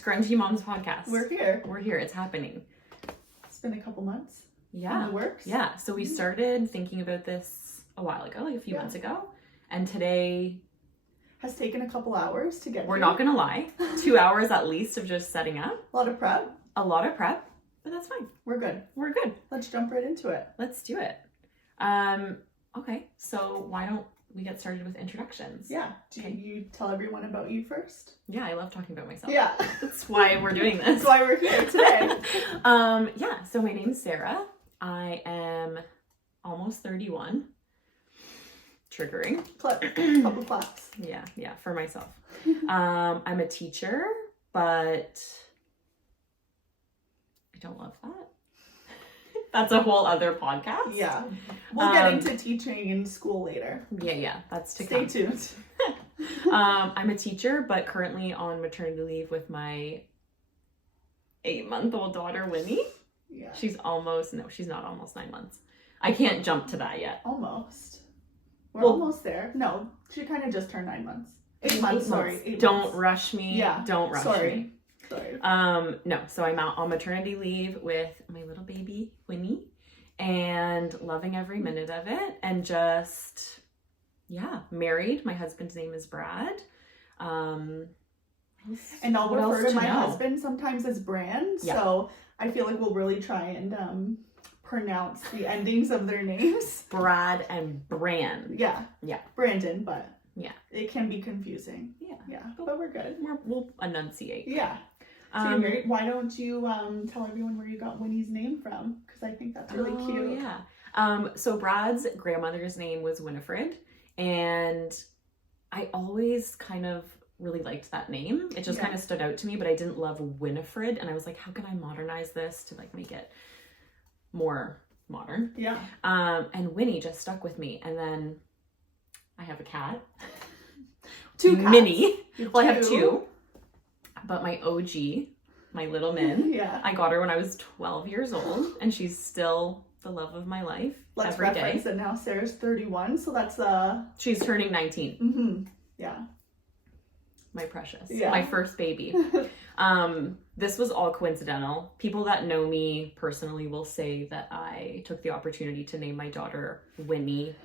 Scrunchy Moms podcast. We're here. We're here. It's happening. It's been a couple months. Yeah. In the works. Yeah. So we started thinking about this a while ago, like a few months ago. And today has taken a couple hours to get We're here. not going to lie. 2 hours at least of just setting up. A lot of prep. But that's fine. We're good. We're good. Let's jump right into it. Let's do it. Okay. So why don't we get started with introductions? Yeah. Do you tell everyone about you first? Yeah, I love talking about myself. Yeah. That's why we're doing this. That's why we're here today. Yeah, so my name's Sarah. I am almost 31. Triggering. Couple claps. Yeah, for myself. I'm a teacher, but I don't love that. That's a whole other podcast. Yeah. We'll get into teaching in school later. Yeah, that's to Stay come. tuned. I'm a teacher, but currently on maternity leave with my 8-month-old daughter, Winnie. Yeah. She's not almost 9 months. I can't jump to that yet. Almost. We're almost there. No, she kind of just turned 9 months. 8 months, sorry. 8 months. Don't rush me. Yeah. Don't rush me. Sorry. No, so I'm out on maternity leave with my little baby, Winnie, and loving every minute of it, and just, married. My husband's name is Brad. And I'll refer to my husband sometimes as Brand, so I feel like we'll really try and pronounce the endings of their names. Brad and Brand. Yeah. Brandon, but it can be confusing. Yeah. But we're good. We'll enunciate. Yeah. So you're married. Why don't you tell everyone where you got Winnie's name from? Because I think that's really cute. Yeah. So Brad's grandmother's name was Winifred, and I always kind of really liked that name. It just kind of stood out to me, but I didn't love Winifred, and I was like, how can I modernize this to like make it more modern? Yeah. And Winnie just stuck with me, and then I have a cat. 2 cats. Minnie. Well, I have 2. But my OG, my little Min, I got her when I was 12 years old, and she's still the love of my life. Let's every reference day. that now Sarah's 31, so that's She's turning 19. Mm-hmm. Yeah. My precious. Yeah. My first baby. This was all coincidental. People that know me personally will say that I took the opportunity to name my daughter Winnie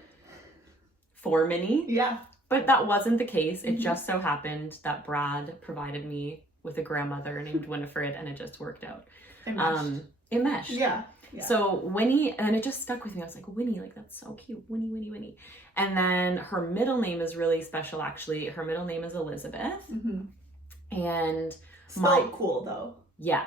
for Minnie. Yeah. But that wasn't the case. It just so happened that Brad provided me with a grandmother named Winifred, and it just worked out. It meshed. Yeah. So Winnie, and it just stuck with me. I was like, Winnie, like that's so cute. Winnie. And then her middle name is really special, actually. Her middle name is Elizabeth. Mm-hmm. And spelled cool though. Yeah.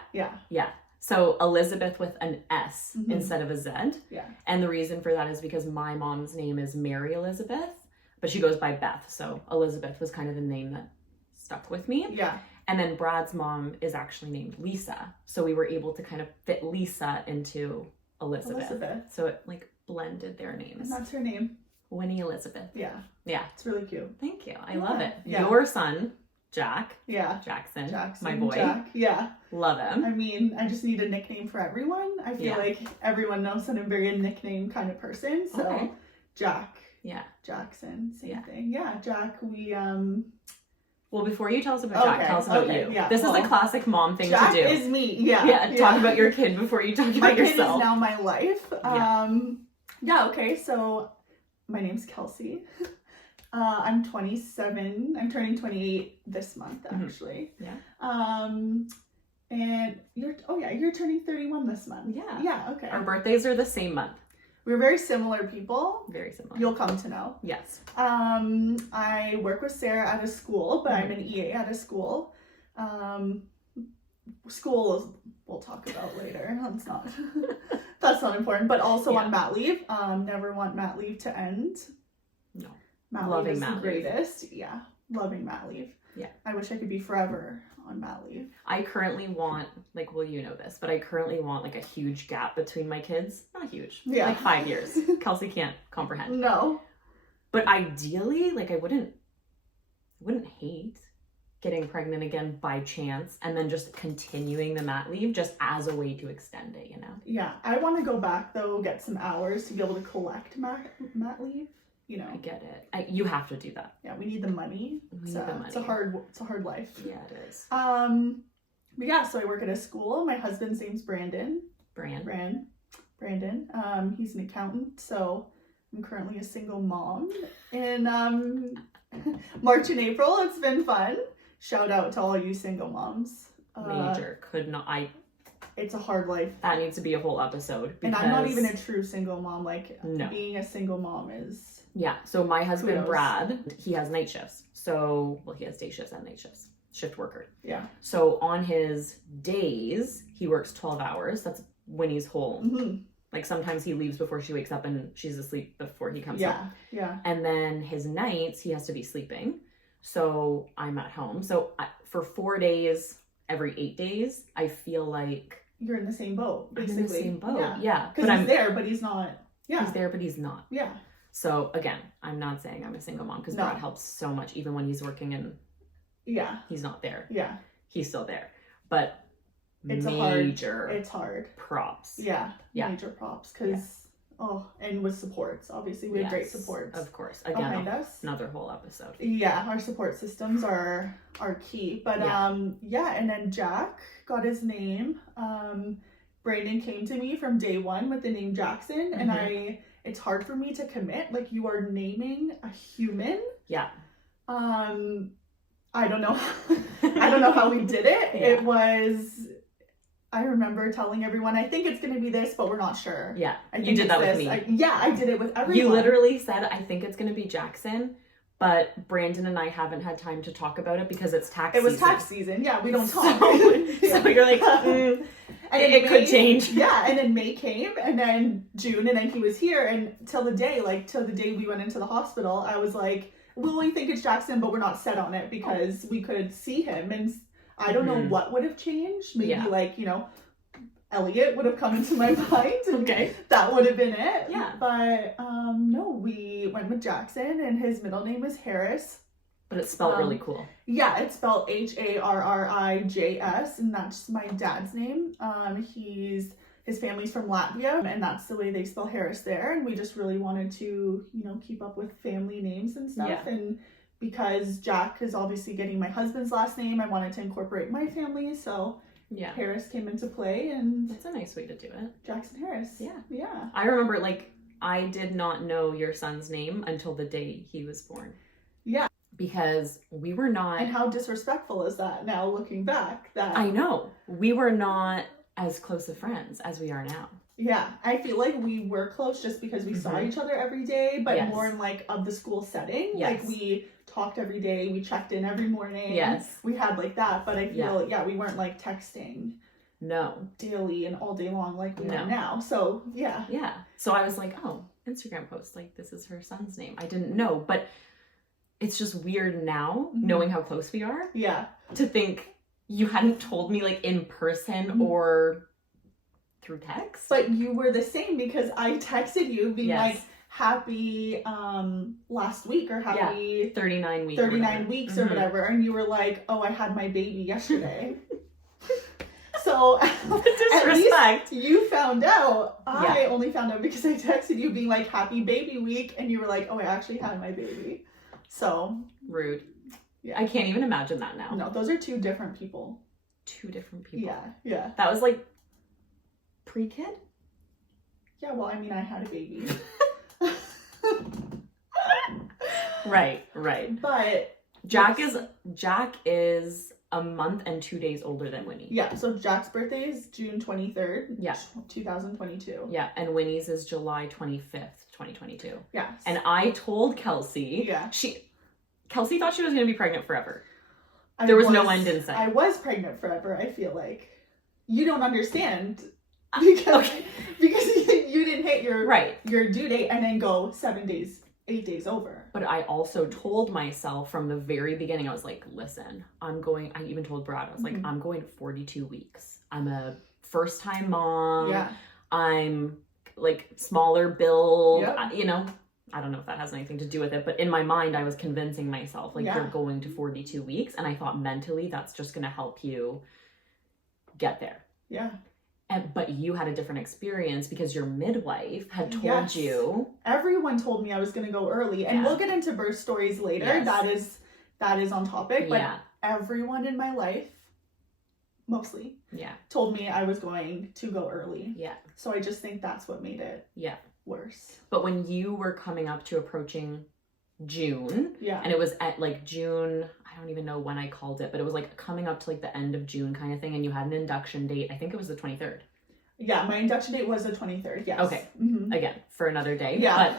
So Elizabeth with an S instead of a Z. Yeah. And the reason for that is because my mom's name is Mary Elizabeth, but she goes by Beth. So Elizabeth was kind of the name that stuck with me. Yeah. And then Brad's mom is actually named Lisa. So we were able to kind of fit Lisa into Elizabeth. So it like blended their names. And that's her name. Winnie Elizabeth. Yeah. Yeah. It's really cute. Thank you. I love it. Yeah. Your son, Jack. Yeah. Jackson. Jackson. My boy. Jack. Yeah. Love him. I mean, I just need a nickname for everyone. I feel like everyone knows that I'm very a nickname kind of person. So Jack. Yeah. Jackson. Same thing. Yeah. Jack, we Well, before you tell us about Jack, tell us about you. Yeah. This is a classic mom thing Jack to do. Jack is me. Yeah. Talk about your kid before you talk about yourself. My kid is now my life. Okay. So my name's Kelsey. I'm 27. I'm turning 28 this month, actually. And you're turning 31 this month. Yeah. Okay. Our birthdays are the same month. We're very similar people. Very similar. You'll come to know. Yes. I work with Sarah at a school, but I'm an EA at a school. School we'll talk about later. That's not important. But also on mat leave. Never want mat leave to end. No. Mat leave is the greatest. Yeah. Loving mat leave. Yeah. I wish I could be forever on mat leave. I currently want, like, well, you know this, but I currently want like a huge gap between my kids. Not huge. Yeah. Like 5 years. Kelsey can't comprehend. No. But ideally, like I wouldn't hate getting pregnant again by chance and then just continuing the mat leave just as a way to extend it, you know? Yeah. I want to go back though, get some hours to be able to collect mat leave. You know, I get it. You have to do that. Yeah, we need the money. It's a hard life. Yeah, it is. yeah, so I work at a school. My husband's name's Brandon. Brandon. He's an accountant, so I'm currently a single mom. In March and April, it's been fun. Shout out to all you single moms. Major. Could not. It's a hard life. That needs to be a whole episode. And I'm not even a true single mom. Like, no. Being a single mom is... Yeah, so my husband, kudos. Brad, he has night shifts. So, well, he has day shifts and night shifts. Shift worker. Yeah. So on his days, he works 12 hours. That's when he's home. Mm-hmm. Like sometimes he leaves before she wakes up and she's asleep before he comes home. Yeah. And then his nights, he has to be sleeping. So I'm at home. So for 4 days, every 8 days, I feel like... You're in the same boat, basically. I'm in the same boat, yeah. Because he's there, but he's not. Yeah. He's there, but he's not. Yeah. So again, I'm not saying I'm a single mom because Brad helps so much, even when he's working and he's not there. Yeah. He's still there. But it's hard. Props. Yeah. Major props. Because, and with supports. Obviously, we have great supports. Of course. Again, behind us. Another whole episode. Yeah, our support systems are key. But and then Jack got his name. Brandon came to me from day one with the name Jackson, and it's hard for me to commit. Like, you are naming a human. Yeah. I don't know. I don't know how we did it. Yeah. It was. I remember telling everyone, I think it's going to be this, but we're not sure. Yeah. You did that with me. I did it with everyone. You literally said, I think it's going to be Jackson, but Brandon and I haven't had time to talk about it because it's tax season. It was tax season. Yeah, we don't talk. So you're like, and it could change. Yeah, and then May came, and then June, and then he was here, and till the day we went into the hospital, I was like, well, we think it's Jackson, but we're not set on it because we could see him, and I don't know what would have changed. Maybe Elliot would have come into my mind. Okay. That would have been it. Yeah. But no, we went with Jackson, and his middle name is Harris. But it's spelled really cool. Yeah, it's spelled Harrijs, and that's my dad's name. His family's from Latvia, and that's the way they spell Harris there. And we just really wanted to, keep up with family names and stuff. Yeah. And because Jack is obviously getting my husband's last name, I wanted to incorporate my family. So Harris came into play, and that's a nice way to do it. Jackson Harris. Yeah. Yeah. I remember, I did not know your son's name until the day he was born. Yeah. Because we were not... And how disrespectful is that now, looking back? I know. We were not as close of friends as we are now. Yeah. I feel like we were close just because we saw each other every day, but more in, of the school setting. Yes. We talked every day. We checked in every morning. Yes. We had, that. But I feel, we weren't, texting. No. Daily and all day long like we are now. So, yeah. Yeah. So I was like, oh, Instagram post, this is her son's name. I didn't know, but... It's just weird now, knowing how close we are. Yeah. To think you hadn't told me, in person or through text. But you were the same because I texted you being happy last week or happy 39 weeks. 39 weeks or whatever. And you were like, oh, I had my baby yesterday. So at least you found out. I only found out because I texted you being like, happy baby week. And you were like, oh, I actually had my baby. So rude. Yeah. I can't even imagine that now. No, those are two different people. Yeah. That was pre-kid? Yeah, well, I mean, I had a baby. Right. But Jack is a month and 2 days older than Winnie. Yeah, so Jack's birthday is June 23rd. Yeah. 2022. Yeah, and Winnie's is July 25th. 2022. Yeah. And I told Kelsey. Yeah. Kelsey thought she was going to be pregnant forever. There was no end in sight. I was pregnant forever, I feel like. You don't understand. Because you didn't hit your due date and then go 8 days over. But I also told myself from the very beginning, I was like, listen, I even told Brad, I was like, I'm going 42 weeks. I'm a first-time mom. Yeah. I'm... smaller build, I don't know if that has anything to do with it, but in my mind, I was convincing myself, you're going to 42 weeks, and I thought mentally, that's just going to help you get there. Yeah. But you had a different experience because your midwife had told you. Everyone told me I was going to go early, and we'll get into birth stories later. Yes. That is on topic, but everyone in my life mostly, Yeah. told me I was going to go early. Yeah. So I just think that's what made it worse. But when you were coming up to approaching June, and it was at like June, I don't even know when I called it, but it was like coming up to like the end of June kind of thing, and you had an induction date. I think it was the 23rd. Yeah, my induction date was the 23rd, yes. Okay. Again, for another day. Yeah. But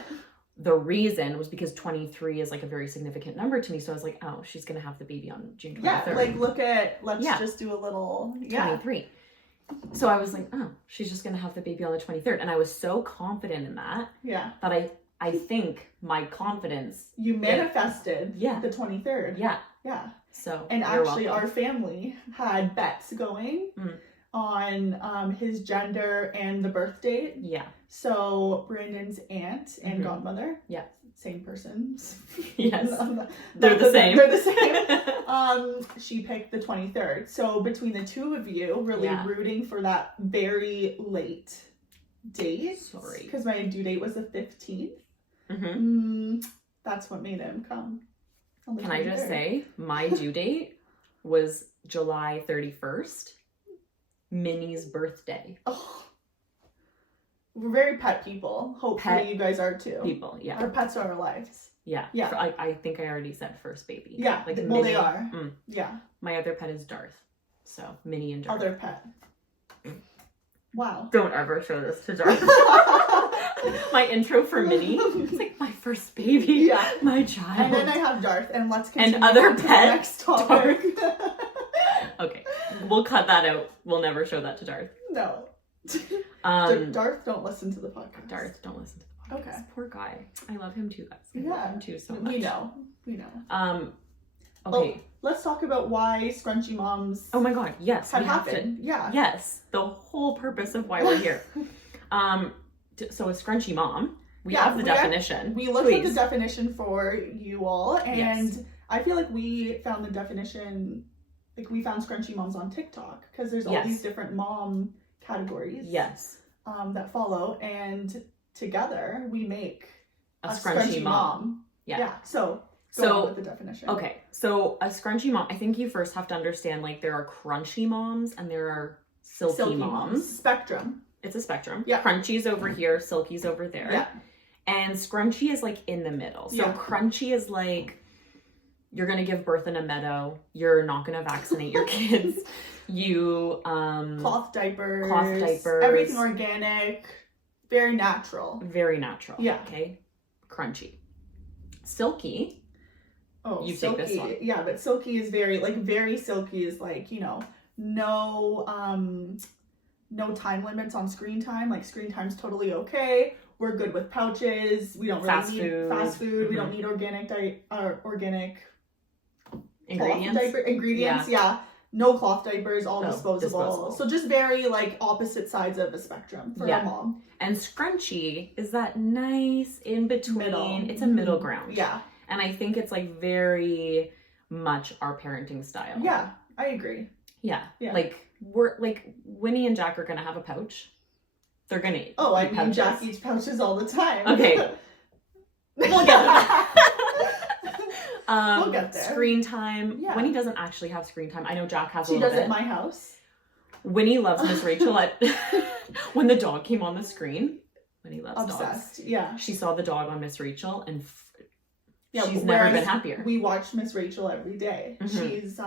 the reason was because 23 is like a very significant number to me. So I was like, oh, she's going to have the baby on June 23rd. Yeah, like let's just do a little, 23. So I was like, oh, she's just going to have the baby on the 23rd. And I was so confident in that. Yeah. That I think my confidence. You manifested the 23rd. Yeah. Yeah. So. And actually our family had bets going on his gender and the birth date. Yeah. So Brandon's aunt and godmother. Yeah. Same person. Yes. They're the same. They're the same. She picked the 23rd. So between the two of you, really rooting for that very late date. Sorry. Because my due date was the 15th. That's what made him come. Can I just say, my due date was July 31st, Minnie's birthday. Oh. We're very pet people. Hopefully you guys are too. People, yeah. Our pets are our lives. Yeah. I think I already said first baby. Yeah. Like well, they are. Yeah. My other pet is Darth. So, Minnie and Darth. Other pet. Wow. Don't ever show this to Darth. My intro for Minnie. It's like my first baby. Yeah. My child. And then I have Darth. And let's continue and other on to pet, the next topic. Okay. We'll cut that out. We'll never show that to Darth. No. Darth, don't listen to the podcast. Darth, don't listen to the podcast. Okay. Poor guy. I love him too, guys. I love him too so much. We know. Okay. Well, let's talk about why Scrunchy Moms. Oh my god, yes. Have happened. Yeah. Yes. The whole purpose of why we're here. So a Scrunchy Mom. We have the definition. We looked at the definition for you all, and I feel like we found the definition, like we found Scrunchy Moms on TikTok, because there's all these different mom categories that follow, and together we make a scrunchy mom. Yeah. So go on with the definition. Okay, so a scrunchy mom, I think you first have to understand, like, there are crunchy moms and there are silky moms. Spectrum. It's a spectrum. Yeah. Crunchy's over here, silky's over there. Yeah. And scrunchy is like in the middle. So crunchy is like, you're gonna give birth in a meadow, you're not gonna vaccinate your kids. You cloth diapers, everything organic, very natural. Yeah. Okay. Crunchy. Silky. Oh, you silky. Take this one. Yeah, but silky is very silky is like, no time limits on screen time. Like, screen time's totally okay. We're good with pouches. We don't really need fast food. We don't need organic ingredients. Yeah. No cloth diapers, all disposable. So just very like opposite sides of the spectrum for a mom. And scrunchy is that nice in between. It's a middle ground. Yeah. And I think it's like very much our parenting style. Yeah, I agree. Yeah. Like Winnie and Jack are gonna have a pouch. They're gonna eat. Oh, I mean, Jack eats pouches all the time. Okay. We'll get there. We'll get there. Screen time. Yeah. Winnie doesn't actually have screen time. I know Jack has a little bit. She does at my house. Winnie loves Miss Rachel. When the dog came on the screen, Winnie loves Obsessed. dogs. Yeah. She saw the dog on Miss Rachel and she's never been happier. We watch Miss Rachel every day. She's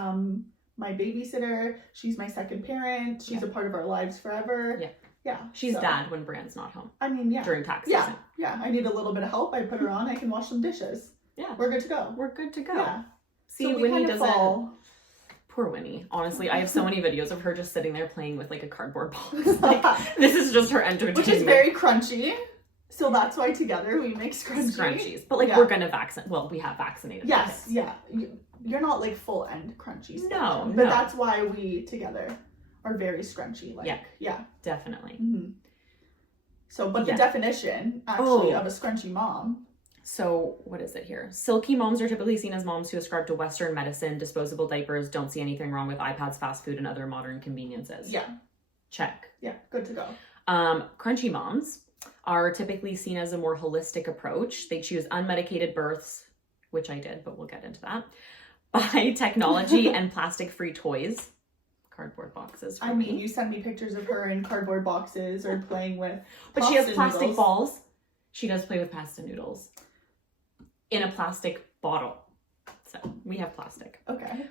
my babysitter. She's my second parent. She's a part of our lives forever. Yeah. Yeah. She's dad when Brand's not home. I mean, during tax season. Yeah. I need a little bit of help. I put her on. I can wash some dishes. Yeah. We're good to go. Yeah. See, so Winnie doesn't. Poor Winnie. Honestly, I have so many videos of her just sitting there playing with like a cardboard box. Like, this is just her entertainment. Which is very crunchy. So that's why together we make scrunchies. But like we're gonna vaccinate. Well, we have vaccinated. Yes. Yeah. You're not like full end crunchy. No. But that's why we together are very scrunchy. Like, yeah. Definitely. So, but the definition actually of a scrunchy mom. So what is it here? Silky moms are typically seen as moms who ascribe to Western medicine, disposable diapers, don't see anything wrong with iPads, fast food, and other modern conveniences. Yeah. Check. Yeah, good to go. Crunchy moms are typically seen as a more holistic approach. They choose unmedicated births, which I did, but we'll get into that, by technology and plastic-free toys. cardboard boxes. I mean, you send me pictures of her in cardboard boxes or playing with But she has pasta plastic noodles. balls. She does play with pasta noodles. In a plastic bottle. So, we have plastic. Okay.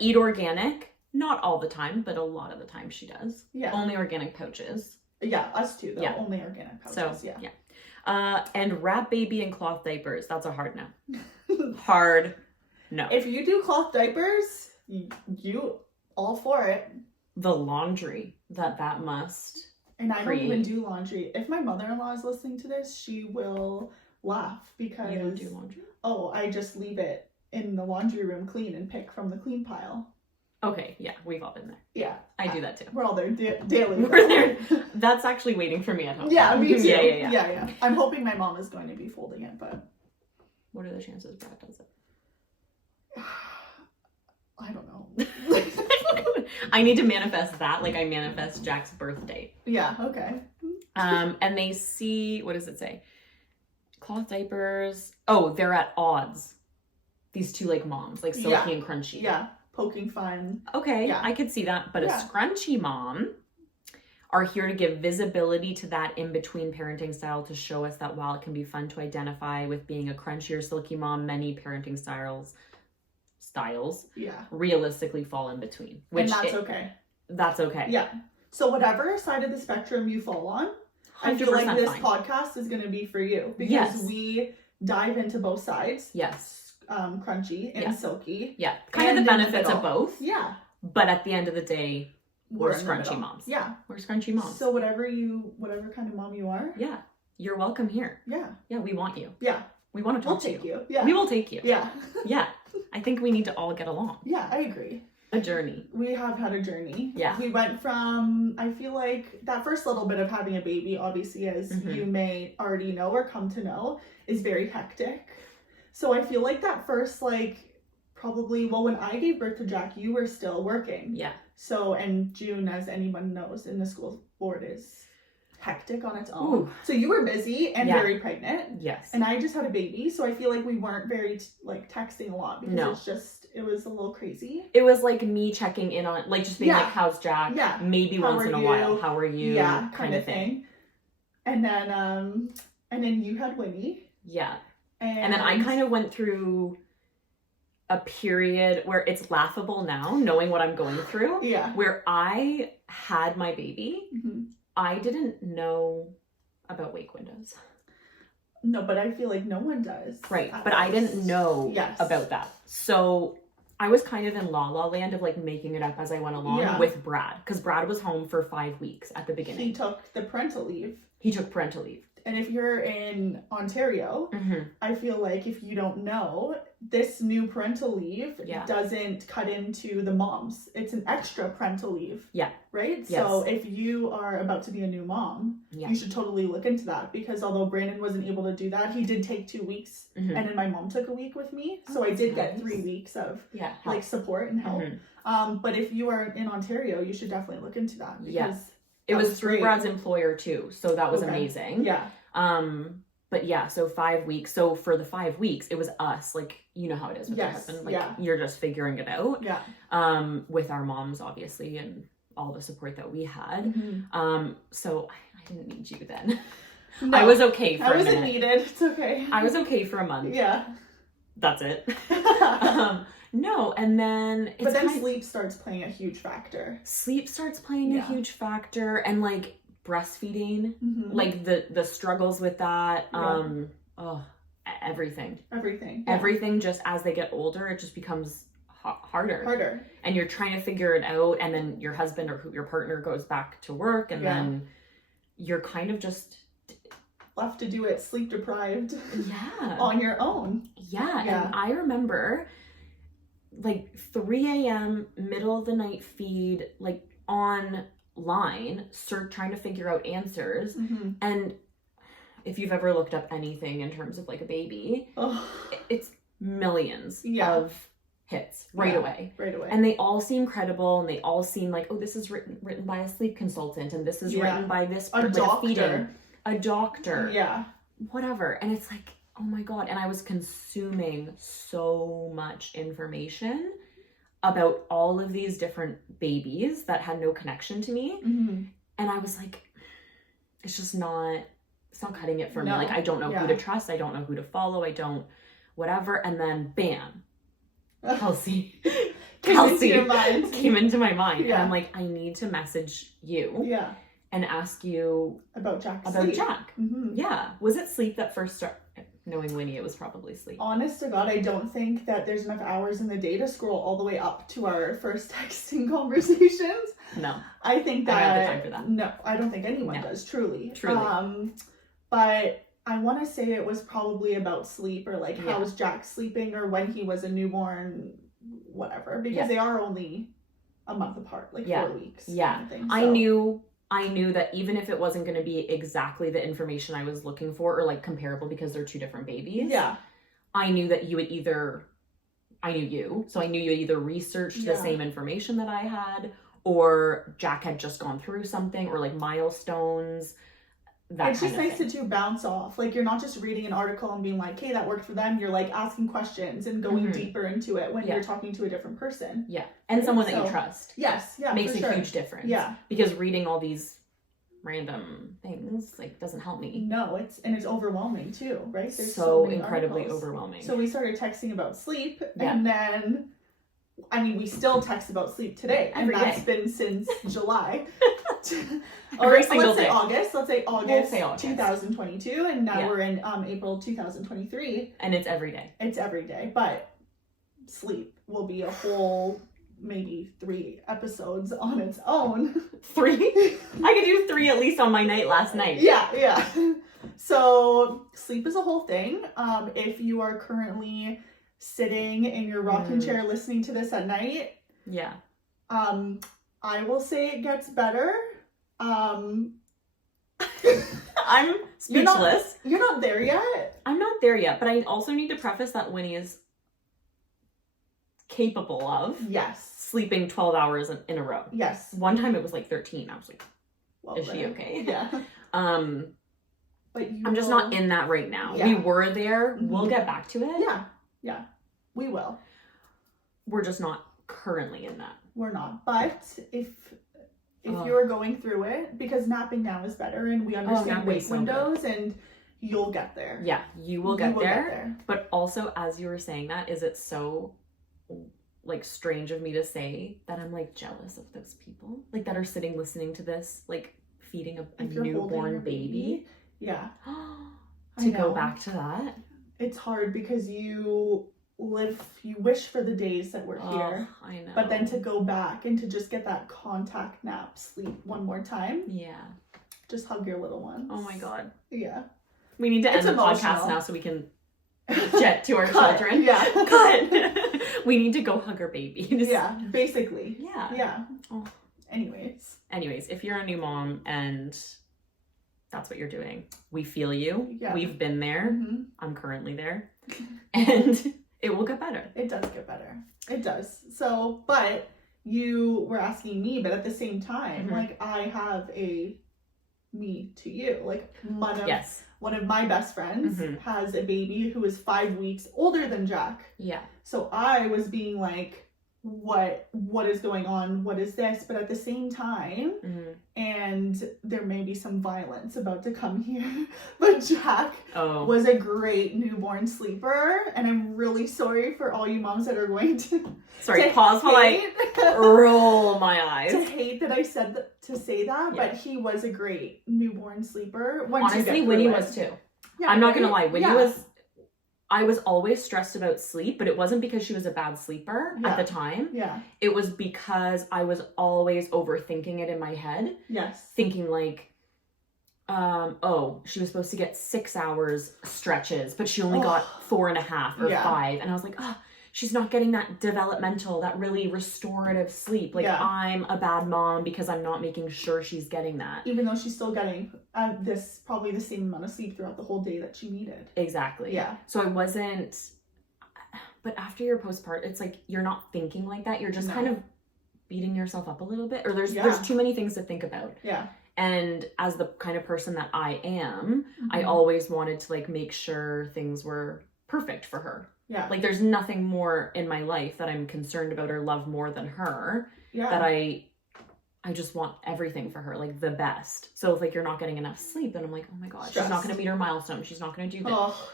Eat organic. Not all the time, but a lot of the time she does. Yeah. Only organic pouches. Yeah, us too, though. Yeah. Only organic pouches, So, yeah. And wrap baby in cloth diapers. That's a hard no. Hard no. If you do cloth diapers, you all for it. The laundry that must And I create. don't even do laundry. If my mother-in-law is listening to this, she will laugh because... You don't do laundry? Oh, I just leave it in the laundry room clean and pick from the clean pile. Okay, yeah, we've all been there. Yeah. I do that too. We're all there daily. We're there. That's actually waiting for me at home. Yeah, me too. Yeah. I'm hoping my mom is going to be folding it, but... What are the chances Brad does it? I don't know. I need to manifest that like I manifest Jack's birthday. Yeah, okay. And they see, what does it say? Cloth diapers. Oh, they're at odds. These two like moms, like Silky and Crunchy. Yeah, poking fun. Okay, Yeah. I could see that. But a Scrunchy mom are here to give visibility to that in-between parenting style to show us that while it can be fun to identify with being a Crunchy or Silky mom, many parenting styles realistically fall in between. And that's okay. That's okay. Yeah. So whatever side of the spectrum you fall on, I feel like this podcast is going to be for you because we dive into both sides. Yes. Crunchy and Silky. Yeah. Kind of the benefits of both. Yeah. But at the end of the day, we're Scrunchy moms. Yeah. We're Scrunchy moms. So whatever kind of mom you are. Yeah. You're welcome here. Yeah. Yeah, we want you. Yeah. We want to talk to you. We'll take you. Yeah. We will take you. Yeah. Yeah. I think we need to all get along. Yeah, I agree. A journey. We have had a journey. Yeah. We went from, I feel like that first little bit of having a baby, obviously, as you may already know or come to know, is very hectic. So I feel like that first, probably, when I gave birth to Jack, you were still working. Yeah. So, and June, as anyone knows, in the school board is hectic on its own. Ooh. So you were busy and very pregnant. Yes. And I just had a baby, so I feel like we weren't very texting a lot because it was a little crazy. It was like me checking in on, just being like, how's Jack? Yeah. Maybe once in a while. How are you? Yeah, kind of thing. And then you had Winnie. Yeah. And then I kind of went through a period where it's laughable now, knowing what I'm going through. Yeah. Where I had my baby. Mm-hmm. I didn't know about wake windows. No, but I feel like no one does. Right. But I didn't know about that. So I was kind of in la la land of making it up as I went along with Brad. Because Brad was home for 5 weeks at the beginning. He took the parental leave. He took parental leave. And if you're in Ontario, I feel like if you don't know, this new parental leave doesn't cut into the moms. It's an extra parental leave. Yeah. Right? Yes. So if you are about to be a new mom, you should totally look into that. Because although Brandon wasn't able to do that, he did take 2 weeks. And then my mom took a week with me. So I did get 3 weeks of support and help. But if you are in Ontario, you should definitely look into that. Because it was through Brad's employer too. So that was amazing. Yeah. But so 5 weeks. So for the 5 weeks, it was us. You know how it is with your husband. You're just figuring it out. Yeah. With our moms, obviously, and all the support that we had. So I didn't need you then. No, I was okay for a minute. I wasn't needed. It's okay. I was okay for a month. Yeah. That's it. No, and then sleep starts playing a huge factor. Sleep starts playing a huge factor, and breastfeeding, the struggles with that, everything. Everything just as they get older, it just becomes harder. And you're trying to figure it out, and then your husband or your partner goes back to work, and then you're kind of just left to do it sleep deprived on your own. And I remember 3 a.m. middle of the night feed, online, trying to figure out answers. And if you've ever looked up anything in terms of a baby, it's millions of hits right away. And they all seem credible, and they all seem this is written by a sleep consultant, and this is written by this a doctor. Yeah. Whatever. And it's oh my God. And I was consuming so much information. about all of these different babies that had no connection to me. Mm-hmm. And I was like, it's not cutting it for me. No. Like, I don't know who to trust. I don't know who to follow. I don't, whatever. And then bam, Kelsey came into my mind. Yeah. And I'm like, I need to message you. Yeah. And ask you about Jack. Jack. Mm-hmm. Yeah. Was it sleep that first started? Knowing Winnie, it was probably sleep. Honest to God, I don't think that there's enough hours in the day to scroll all the way up to our first texting conversations. No. I think that... I don't have the time for that. No, I don't think anyone does, truly. Truly. But I want to say it was probably about sleep, or like how was Jack sleeping, or when he was a newborn, whatever. Because they are only a month apart, like 4 weeks. Yeah. Kind of thing, so. I knew that even if it wasn't going to be exactly the information I was looking for, or like comparable because they're two different babies. Yeah. I knew that you would either, I knew you, so I knew you had either researched the same information that I had, or Jack had just gone through something, or like milestones. It's just nice to bounce off. Like, you're not just reading an article and being like, hey, that worked for them. You're like asking questions and going deeper into it when you're talking to a different person. Yeah. And someone that you trust. Yes. Yeah. Makes a huge difference. Yeah. Because reading all these random things like doesn't help me. No, it's overwhelming too, right? There's so incredibly overwhelming. So we started texting about sleep, and then we still text about sleep today, and that's been since July. Every single day. Let's say August 2022, and now we're in April 2023. And it's every day. It's every day, but sleep will be a whole maybe 3 episodes on its own. 3? I could do 3 at least on my night last night. Yeah. So sleep is a whole thing. If you are currently sitting in your rocking chair listening to this at night, I will say it gets better. I'm speechless. You're not there yet. I'm not there yet, but I also need to preface that Winnie is capable of sleeping 12 hours in a row. Yes. One time it was like 13. I was like, is she okay? Yeah. But I'm just not in that right now. We were there. We'll get back to it. Yeah. We will. We're just not currently in that. We're not. But if you're going through it, because napping now is better, and we understand wake windows, and you'll get there. Yeah, you will get there. But also, as you were saying that, is it so like strange of me to say that I'm like jealous of those people, like that are sitting listening to this, like feeding a newborn baby. Yeah. To go back to that. It's hard because you wish for the days that we're here. I know. But then to go back and to just get that contact nap sleep one more time. Yeah. Just hug your little ones. Oh my God. Yeah. We need to end the podcast now so we can jet to our children. Yeah. Cut. We need to go hug our babies. Yeah, basically. Yeah. Oh. Anyways, if you're a new mom and that's what you're doing, we feel you. Yeah. We've been there. Mm-hmm. I'm currently there. And it will get better. It does get better. It does. So, but you were asking me, but at the same time, like, I have a me to you. Like, one of my best friends has a baby who is 5 weeks older than Jack. Yeah. So I was being like, what is going on? What is this? But at the same time, and there may be some violence about to come here, but Jack was a great newborn sleeper, and I'm really sorry for all you moms that are going to pause while I roll my eyes. To hate that I said to say that, but he was a great newborn sleeper. Honestly, Winnie was too. Yeah, I'm not gonna lie, Winnie was. I was always stressed about sleep, but it wasn't because she was a bad sleeper at the time. Yeah. It was because I was always overthinking it in my head. Yes. Thinking like, she was supposed to get 6 hours stretches, but she only got 4.5 or 5. And I was like, she's not getting that developmental, that really restorative sleep. Like, I'm a bad mom because I'm not making sure she's getting that. Even though she's still getting probably the same amount of sleep throughout the whole day that she needed. Exactly. Yeah. So I wasn't, but after your postpartum, it's like, you're not thinking like that. You're just kind of beating yourself up a little bit. Or there's too many things to think about. Yeah. And as the kind of person that I am, I always wanted to like make sure things were perfect for her. Yeah. Like, there's nothing more in my life that I'm concerned about or love more than her. Yeah. That I just want everything for her, like the best. So if like you're not getting enough sleep, then I'm like, oh my god, she's not going to meet her milestone. She's not going to do this. Oh,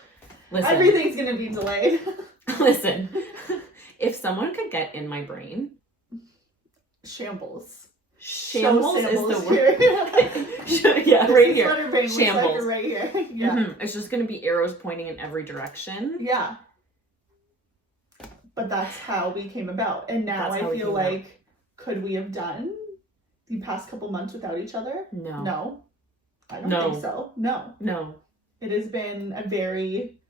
listen, everything's going to be delayed. Listen, if someone could get in my brain, shambles is the word. Yeah, right here. What her brain Shambles. like right here. Yeah. Mm-hmm. It's just going to be arrows pointing in every direction. Yeah. But that's how we came about. And now I feel like, could we have done the past couple months without each other? No. I don't think so. No. It has been a very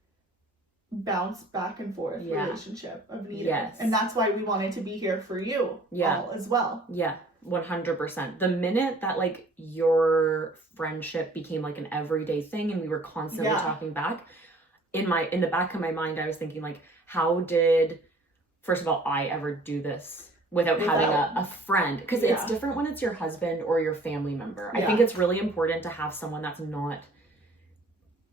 bounce back and forth relationship of needing. Yes. And that's why we wanted to be here for you all as well. Yeah, 100%. The minute that like your friendship became like an everyday thing and we were constantly talking back, in the back of my mind I was thinking like, how did, first of all, I ever do this without having a friend? Because it's different when it's your husband or your family member. I think it's really important to have someone that's not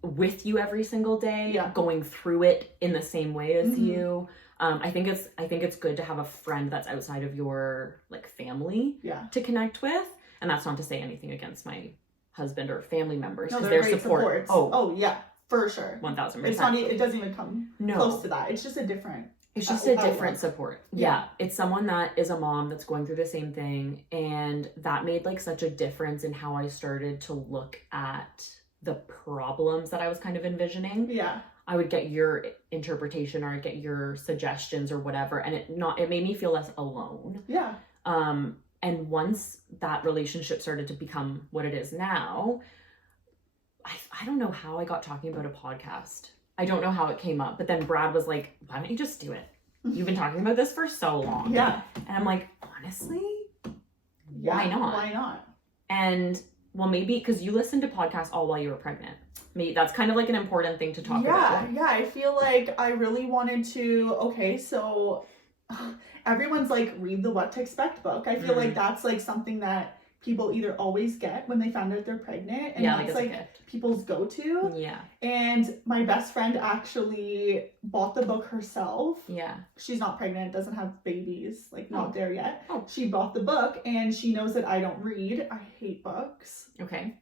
with you every single day, going through it in the same way as you. I think it's good to have a friend that's outside of your like family to connect with. And that's not to say anything against my husband or family members, because their support. Oh yeah, for sure. 1000%. It's not. It doesn't even come close to that. It's just a different. It's just a different support. Yeah. It's someone that is a mom that's going through the same thing. And that made like such a difference in how I started to look at the problems that I was kind of envisioning. Yeah. I would get your interpretation or I'd get your suggestions or whatever. And it made me feel less alone. Yeah. And once that relationship started to become what it is now, I don't know how I got talking about a podcast. I don't know how it came up, but then Brad was like, why don't you just do it? You've been talking about this for so long. Yeah. And I'm like, honestly, why not? Why not? And well, maybe because you listened to podcasts all while you were pregnant. Maybe that's kind of like an important thing to talk about. Yeah. I feel like I really wanted to, so everyone's like, read the What to Expect book. I feel like that's like something that people either always get when they found out they're pregnant, and that's like people's go-to. Yeah. And my best friend actually bought the book herself. Yeah. She's not pregnant, doesn't have babies, like not there yet. She bought the book, and she knows that I don't read. I hate books. Okay.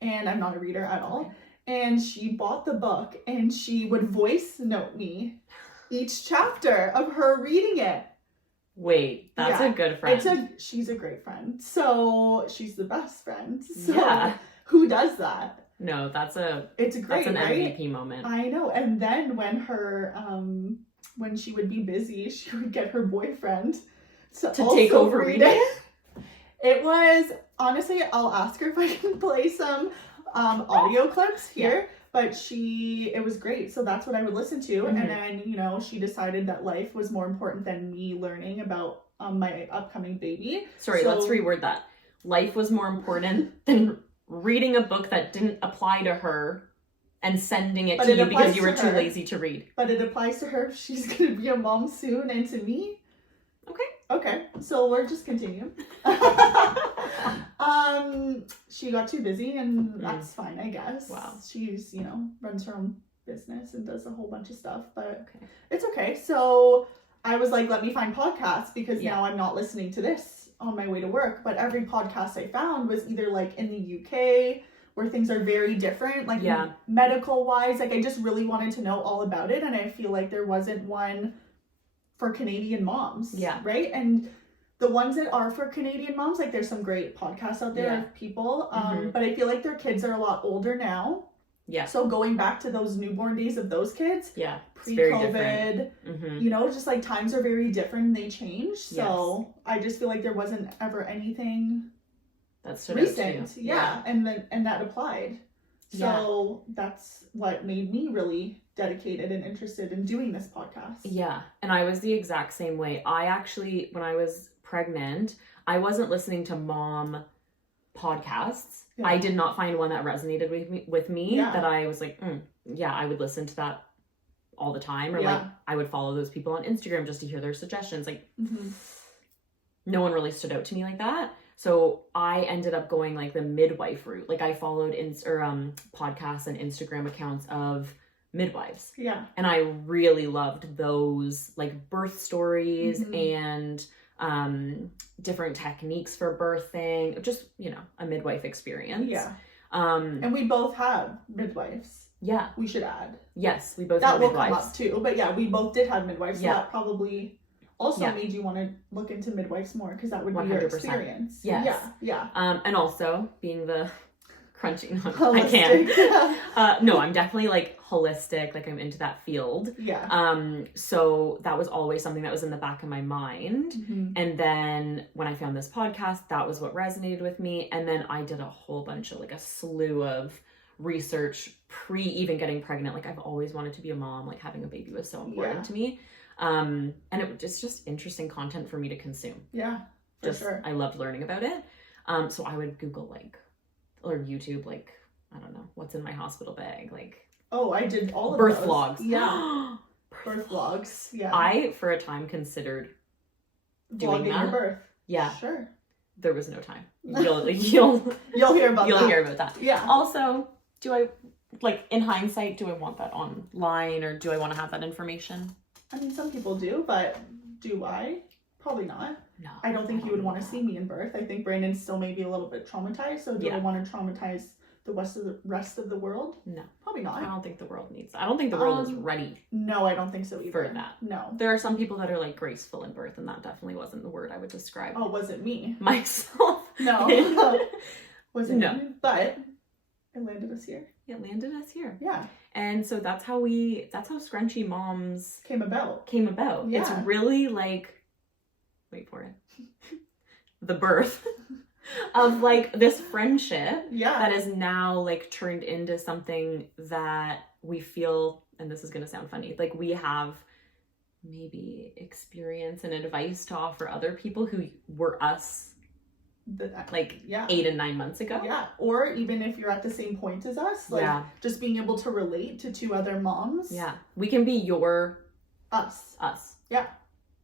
And I'm not a reader at all. And she bought the book, and she would voice note me each chapter of her reading it. Wait, that's a good friend. She's a great friend. So she's the best friend. So who does that? No, that's an right? MVP moment. I know. And then when when she would be busy, she would get her boyfriend to take over reading it. It was, honestly, I'll ask her if I can play some audio clips here. But it was great. So that's what I would listen to. And then, she decided that life was more important than me learning about my upcoming baby. Sorry, let's reword that. Life was more important than reading a book that didn't apply to her and sending it to you because you were too lazy to read. But it applies to her if she's going to be a mom soon, and to me. Okay. So we'll just continue. She got too busy, and that's fine, I guess. Wow. She's, runs her own business and does a whole bunch of stuff, but it's okay. So I was like, let me find podcasts, because now I'm not listening to this on my way to work. But every podcast I found was either like in the UK, where things are very different, like medical wise. Like I just really wanted to know all about it, and I feel like there wasn't one for Canadian moms. Yeah. Right? And the ones that are for Canadian moms, like there's some great podcasts out there of people, but I feel like their kids are a lot older now. Yeah. So going back to those newborn days of those kids, pre-COVID, just like times are very different and they change. So I just feel like there wasn't ever anything that's recent. And that applied. So that's what made me really dedicated and interested in doing this podcast. Yeah. And I was the exact same way. I actually, when I was pregnant, I wasn't listening to mom podcasts. I did not find one that resonated with me that I was like, I would listen to that all the time, or like I would follow those people on Instagram just to hear their suggestions. Like no one really stood out to me like that. So I ended up going like the midwife route. Like I followed podcasts and Instagram accounts of midwives. Yeah. And I really loved those like birth stories and different techniques for birthing, just, you know, a midwife experience. Yeah. And we both have midwives. Yeah. We should add. Yes, we both have midwives. That will come up too. But yeah, we both did have midwives. So Yeah. that probably also made you want to look into midwives more, because that would be your 100%. experience. Yes. Yeah. And also being the crunchy, no, Holistic. I can't. No, I'm definitely like holistic, like I'm into that field. Yeah. So that was always something that was in the back of my mind. Mm-hmm. And then when I found this podcast, that was what resonated with me. And then I did a whole bunch of like a slew of research pre even getting pregnant. Like I've always wanted to be a mom, like having a baby was so important to me. And it's just interesting content for me to consume. Yeah, for sure. I loved learning about it. So I would Google like, or YouTube, like, I don't know, what's in my hospital bag, like. Oh, I did all of birth those. vlogs. Yeah. Birth vlogs. Yeah. I, for a time, considered doing vlogging that. your birth. Yeah. Sure. There was no time. You'll hear about that. You'll hear about that. Yeah. Also, do I, like, in hindsight, do I want that online, or do I want to have that information? I mean, some people do, but do I? Probably not. No. I don't think you would want to see me in birth. I think Brandon's still maybe a little bit traumatized. So do I want to traumatize the rest of the world? No. Probably not. I don't think the world needs that. I don't think the world is ready. No, I don't think so either. For that. No. There are some people that are like graceful in birth, and that definitely wasn't the word I would describe. Oh, was it me? Myself. No. Was it No. me? But it landed us here. It landed us here. Yeah. And so that's how Scrunchy Moms came about. Yeah. It's really like, wait for it, the birth of like this friendship that is now like turned into something that we feel, and this is going to sound funny, like we have maybe experience and advice to offer other people who were us like 8 and 9 months ago. Yeah. Or even if you're at the same point as us, like just being able to relate to two other moms. Yeah. We can be your us. Yeah.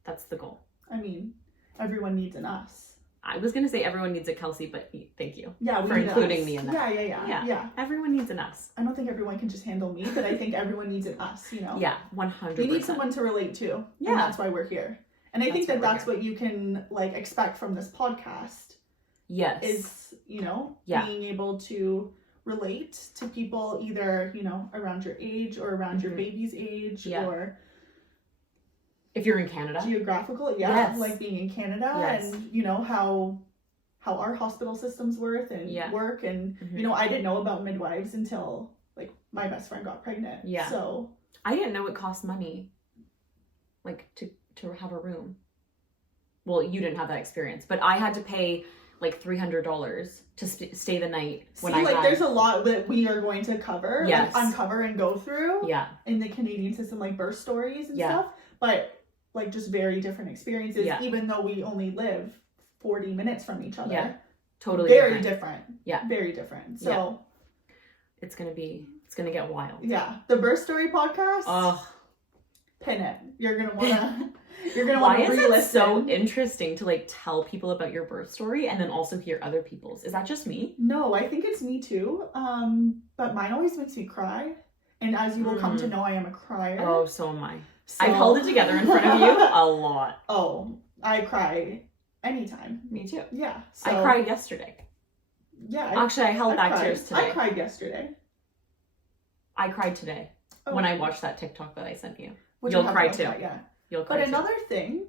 That's the goal. I mean, everyone needs an us. I was going to say everyone needs a Kelsey, but thank you for including me in that. Yeah. Everyone needs an us. I don't think everyone can just handle me, but I think everyone needs an us, you know? Yeah, 100%. We need someone to relate to. Yeah. And that's why we're here. And I think that's what you can like expect from this podcast. Yes. Is, you know, being able to relate to people either, you know, around your age or around your baby's age or if you're in Canada. Geographical, like being in Canada and, you know, how our hospital systems work and you know, I didn't know about midwives until like my best friend got pregnant. Yeah. So I didn't know it cost money like to have a room. Well, you didn't have that experience, but I had to pay like $300 to stay the night when there's a lot that we are going to cover, like uncover and go through in the Canadian system, like birth stories and stuff, but like just very different experiences, even though we only live 40 minutes from each other. Yeah, totally very different. Yeah, very different. So it's gonna get wild. Yeah, the birth story podcast. Oh, pin it. You're gonna wanna Why is it so interesting to like tell people about your birth story and then also hear other people's? Is that just me? No, I think it's me too. But mine always makes me cry. And as you will come to know, I am a crier. Oh, so am I. So... I've held it together in front of you a lot. Oh, I cry anytime. Me too. Yeah. So... I cried yesterday. Yeah. Actually, I held back tears today. I cried yesterday. I cried today when I watched that TikTok that I sent you. You'll cry too. That, yeah. But another thing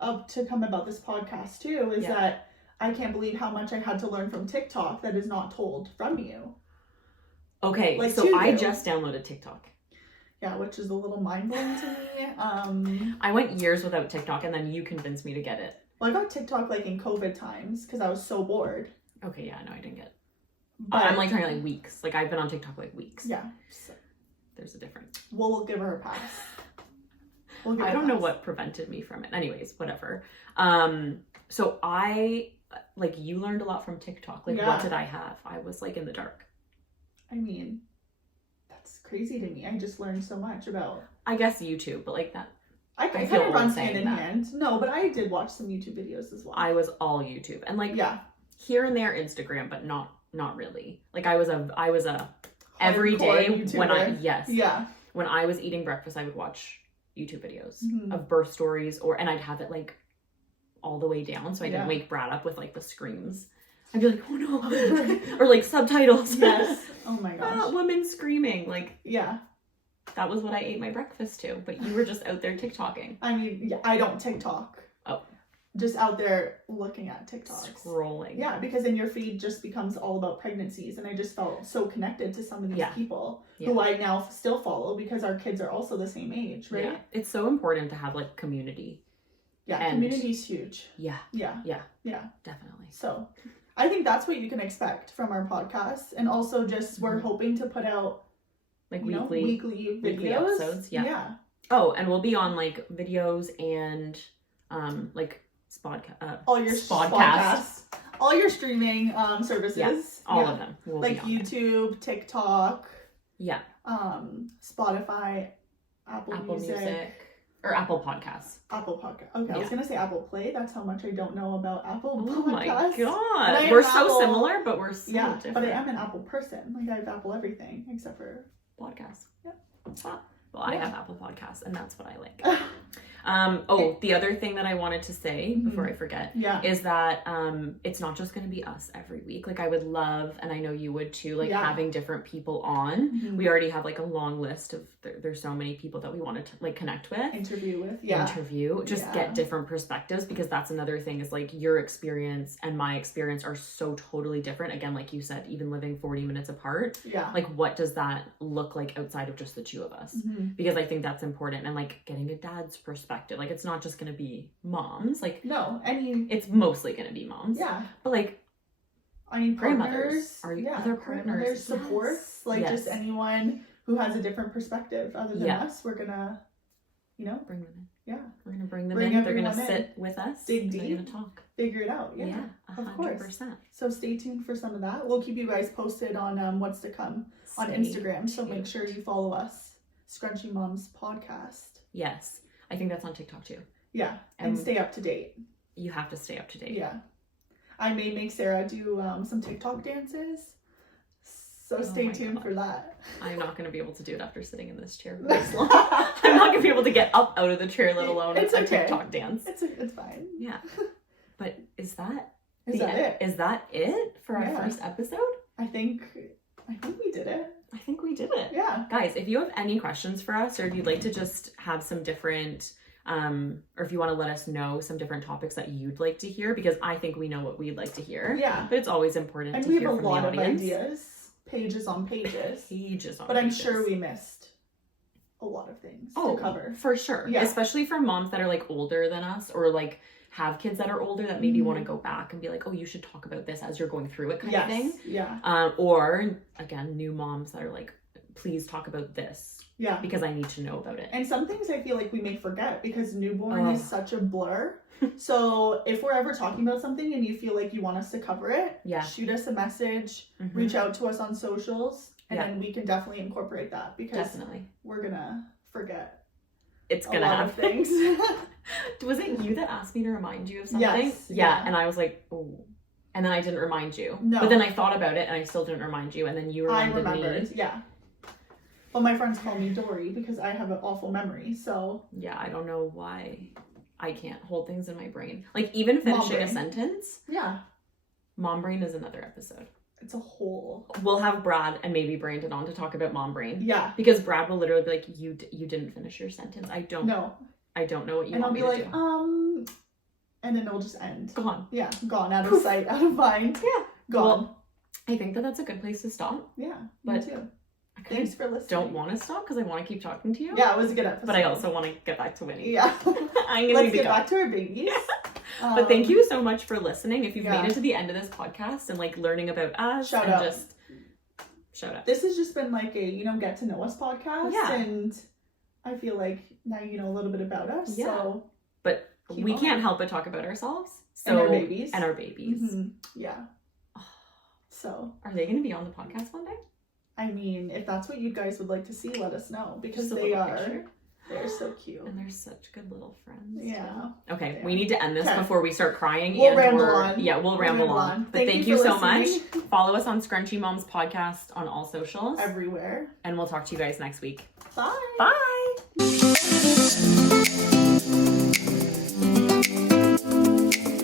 to come about this podcast too is that I can't believe how much I had to learn from TikTok that is not told from you. Okay, like so I just downloaded TikTok. Yeah, which is a little mind-blowing to me. I went years without TikTok and then you convinced me to get it. Well, I got TikTok like in COVID times because I was so bored. Okay, yeah, no, I didn't get it. But I'm like talking like weeks. Like I've been on TikTok like weeks. Yeah. So there's a difference. We'll give her a pass. I don't know what prevented me from it. Anyways, whatever. So I, like, you learned a lot from TikTok. Like, what did I have? I was, like, in the dark. I mean, that's crazy to me. I just learned so much about... I guess YouTube, but, like, that... I kind of runs hand in hand. No, but I did watch some YouTube videos as well. I was all YouTube. And, like, here and there Instagram, but not really. Like, I was a every day YouTuber. When I... Yes. Yeah. when I was eating breakfast, I would watch YouTube videos Mhm. of birth stories, and I'd have it like all the way down so I didn't wake Brad up with like the screams. I'd be like, oh no, or like subtitles. Yes. Oh my gosh. Women screaming. Like, Yeah. that was what I ate my breakfast to, but you were just out there TikToking. I mean, yeah, I don't TikTok. Oh. Just out there looking at TikToks. Scrolling. Yeah, because then your feed just becomes all about pregnancies, and I just felt so connected to some of these people who I now still follow because our kids are also the same age, right? Yeah. It's so important to have like community. Yeah, And community's huge. Yeah. Yeah. Yeah. Yeah. Definitely. So I think that's what you can expect from our podcast. And also just we're hoping to put out like weekly videos. Episodes. Yeah. Yeah. Oh, and we'll be on like videos and like all your podcasts, all your streaming services. All of them. Will like be on YouTube, there. TikTok. Yeah. Spotify, Apple Music. Or Apple Podcasts. Apple Podcast. Okay, I was gonna say Apple Play. That's how much I don't know about Apple Podcasts. Oh my god. We're so similar, but we're so different. But I am an Apple person. Like, I have Apple everything except for podcasts. Yeah. Well, I have Apple Podcasts, and that's what I like. The other thing that I wanted to say before I forget is that it's not just going to be us every week. Like, I would love, and I know you would too, like having different people on. Mm-hmm. We already have like a long list of there's so many people that we want to like connect with, interview, get different perspectives, because that's another thing is like your experience and my experience are so totally different. Again, like you said, even living 40 minutes apart. Yeah. Like, what does that look like outside of just the two of us? Mm-hmm. Because I think that's important, and like getting a dad's perspective. Like, it's not just gonna be moms. Like, no, it's mostly gonna be moms. Yeah. But like, I mean, grandmothers, other partners, supports, just anyone who has a different perspective other than us. We're gonna, bring them in. Yeah. We're gonna bring them in. They're gonna sit with us. Dig deep. They're gonna talk. Figure it out. Yeah. 100%. So stay tuned for some of that. We'll keep you guys posted on what's to come on Instagram. So make sure you follow us, Scrunchy Moms Podcast. Yes. I think that's on TikTok too. Yeah. And stay up to date. You have to stay up to date. Yeah. I may make Sarah do some TikTok dances. So stay tuned for that. I'm not going to be able to do it after sitting in this chair for this long. I'm not going to be able to get up out of the chair, let alone a TikTok dance. It's fine. Yeah. But is that it? Is that it for our first episode? I think we did it. I think we did it. Yeah. Guys, if you have any questions for us, or if you'd like to just have some different, or if you want to let us know some different topics that you'd like to hear, because I think we know what we'd like to hear. Yeah. But it's always important to hear from the audience. And we have a lot of ideas. Pages on pages. But I'm sure we missed a lot of things to cover. For sure. Yeah. Especially for moms that are like older than us, or like have kids that are older that maybe want to go back and be like, oh, you should talk about this as you're going through it kind of thing. Yeah. Or again, new moms that are like, please talk about this. Yeah. Because I need to know about it. And some things I feel like we may forget because newborn is such a blur. So if we're ever talking about something and you feel like you want us to cover it, shoot us a message, reach out to us on socials, and then we can definitely incorporate that, because we're gonna forget. It's gonna happen. Things. Was it you that asked me to remind you of something? Yes. Yeah. And I was like, oh. And then I didn't remind you. No. But then I thought about it and I still didn't remind you. And then you remembered me. Yeah. Well, my friends call me Dory because I have an awful memory. So. Yeah, I don't know why I can't hold things in my brain. Like, even finishing a sentence. Yeah. Mom brain is another episode. It's a whole. We'll have Brad and maybe Brandon on to talk about mom brain. Yeah. Because Brad will literally be like, you didn't finish your sentence. I don't know what you want me to do. And I'll be like, and then it'll just end. Gone. Yeah. Gone. Out of sight, out of mind. Yeah. Gone. Well, I think that's a good place to stop. Yeah. Me too. Thanks for listening. Don't want to stop because I want to keep talking to you. Yeah, it was a good episode. But I also want to get back to Winnie. Yeah. Let's get back to our babies. But thank you so much for listening. If you've made it to the end of this podcast and like learning about us, shout out. This has just been like a get to know us podcast. Yeah. And I feel like now you know a little bit about us. Yeah. So but we can't help but talk about ourselves. So and our babies. Mm-hmm. Yeah. So are they going to be on the podcast one day? I mean, if that's what you guys would like to see, let us know, because they are. Picture. They're so cute. And they're such good little friends. Yeah. Okay, we need to end this before we start crying. We'll ramble on. Yeah, we'll ramble on. But thank you so much. Follow us on Scrunchy Moms Podcast on all socials. Everywhere. And we'll talk to you guys next week. Bye. Bye.